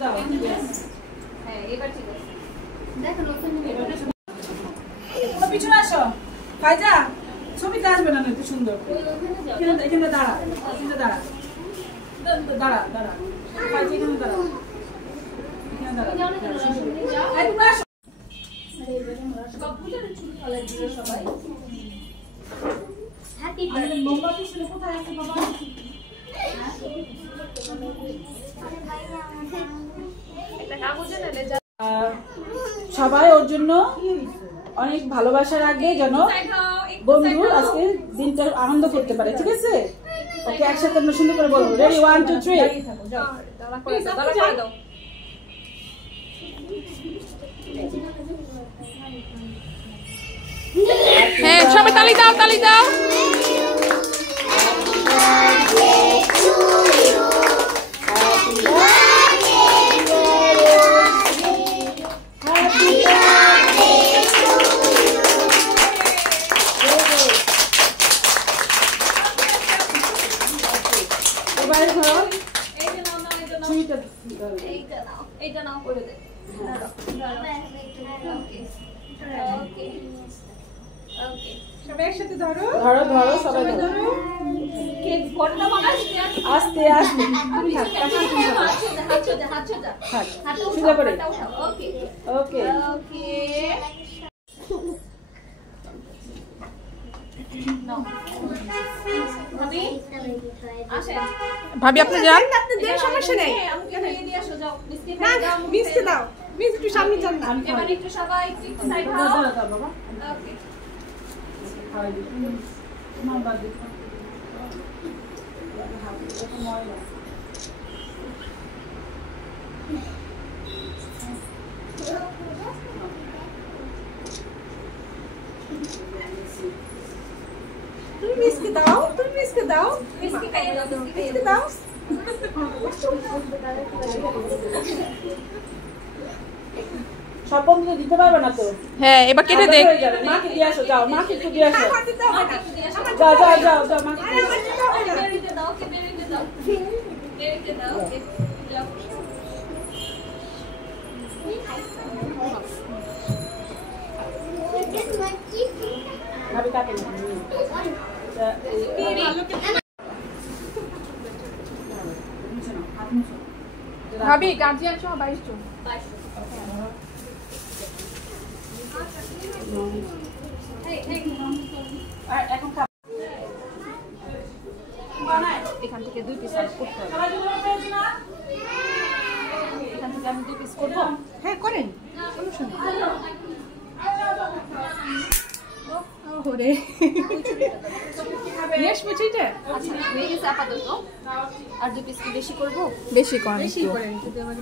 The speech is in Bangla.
হ্যাঁ এবার ঠিক আছে। দেখো পিছনে আসো ফাইজা, ছবিতে আসবে না একটু সুন্দর। এখানে দাঁড়া, এখানে দাঁড়া, দাঁড়া দাঁড়া ফাইজা, এখানে দাঁড়া, এখানে দাঁড়া। তোমরা আসো। সবগুলো চুল কালার দিলো সবাই। Happy birthday. মোমবাতি ছিল কোথায় আছে বাবা? একটা কাগজে নিলে সবাই ওর জন্য অনেক ভালোবাসা রাখবে, যেন বন্ধু আজকে দিনটা আনন্দ করতে পারে। ঠিক আছে, ওকে একসাথে আমরা সুন্দর করে বলবো। রেডি, 1 2 3। দাঁড়া করে দাও। হ্যাঁ সবাই তালি দাও, তালি দাও। এবারে ধরো এইটা নাও করে দে। ওকে ওকে সবাই একসাথে ধরো ধরো ধরো, সবাই ধরো। কেক বড়টা বানাস আস্তে আস্তে তুমি হাত কাছে তুমি হাত সোজা হাত সোজা করে। ওকে ওকে ওকে ভাবি আসেন। ভাবি আপনি যান। আপনাদের সমস্যা নেই, আমাকে দিয়ে আসো, যাও বিস্কিট দাও, বিস্কিট দাও, বিস্কিট একটু সামনে যান না। এবার একটু সবাই একটু সাইড হও। দাও বাবা। ওকে খাওয়াই দিই তোমার বাদ দিই। তুমি মিষ্টি দাও, তুমি মিষ্টি দাও, বিস্কিট খাইয়ে দাও, মিষ্টি দাও। সব বন্ধুকে দিতে পারবে না তো। হ্যাঁ এবার কেটে দেখ। মাকে দিয়ে আসো, যাও মাকে একটু দিয়ে আসো। আমার দিতে হবে না। যাও যাও যাও যাও মাকে আরে আমার দিতে হবে না। বেরিয়ে দাও, ওকে বেরিয়ে দাও, বেরিয়ে দাও, ওকে যাও। ভাবি কাটে না। ভাবি গার্জিয়ান সহ 22 জন। আর এখন খাবো এখান থেকে 2 পিস আর করতে হবে। সবাই দুটো পেয়েছো না? এখান থেকে আমি 2 পিস করবো। হ্যাঁ করেন। ওরে নেক্সট মুচিটা আচ্ছা হয়ে গেছে আপাতত। আর 2 পিস কি বেশি করবো? বেশি কম বেশি একটু। করেন যদি আমার